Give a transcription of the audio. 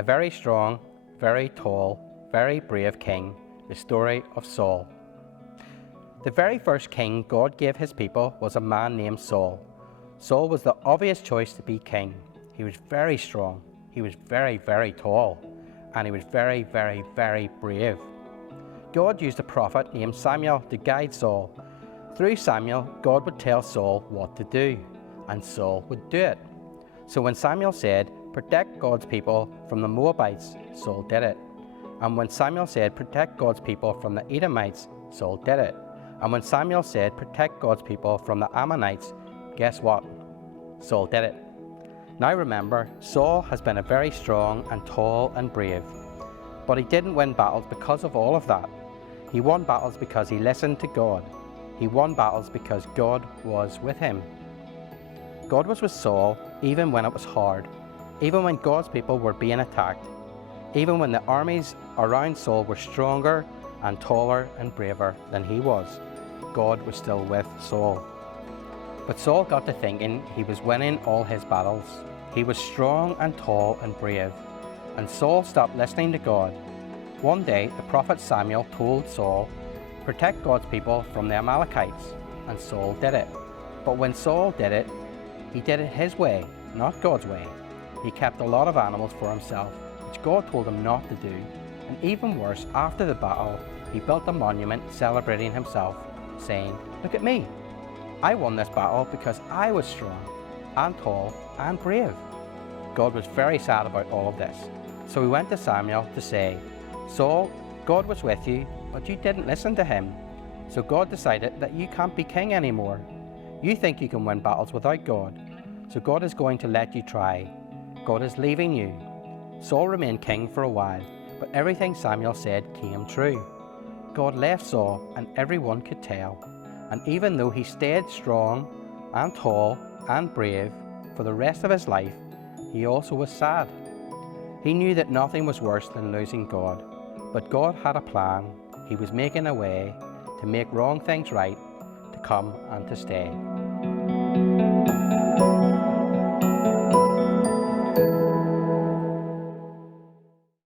A very strong, very tall, very brave king, the story of Saul. The very first king God gave his people was a man named Saul. Saul was the obvious choice to be king. He was very strong, he was very, very tall, and he was very, very, very brave. God used a prophet named Samuel to guide Saul. Through Samuel, God would tell Saul what to do, and Saul would do it. So when Samuel said, "Protect God's people from the Moabites," Saul did it. And when Samuel said, "Protect God's people from the Edomites," Saul did it. And when Samuel said, "Protect God's people from the Ammonites," guess what? Saul did it. Now remember, Saul has been a very strong and tall and brave. But he didn't win battles because of all of that. He won battles because he listened to God. He won battles because God was with him. God was with Saul even when it was hard, even when God's people were being attacked, even when the armies around Saul were stronger and taller and braver than he was. God was still with Saul. But Saul got to thinking he was winning all his battles. He was strong and tall and brave, and Saul stopped listening to God. One day, the prophet Samuel told Saul, "Protect God's people from the Amalekites," and Saul did it. But when Saul did it, he did it his way, not God's way. He kept a lot of animals for himself, which God told him not to do. And even worse, after the battle, he built a monument celebrating himself, saying, "Look at me. I won this battle because I was strong and tall and brave." God was very sad about all of this. So he went to Samuel to say, "Saul, God was with you, but you didn't listen to him. So God decided that you can't be king anymore. You think you can win battles without God. So God is going to let you try. God is leaving you." Saul remained king for a while, but everything Samuel said came true. God left Saul, and everyone could tell. And even though he stayed strong and tall and brave for the rest of his life, he also was sad. He knew that nothing was worse than losing God. But God had a plan. He was making a way to make wrong things right, to come and to stay.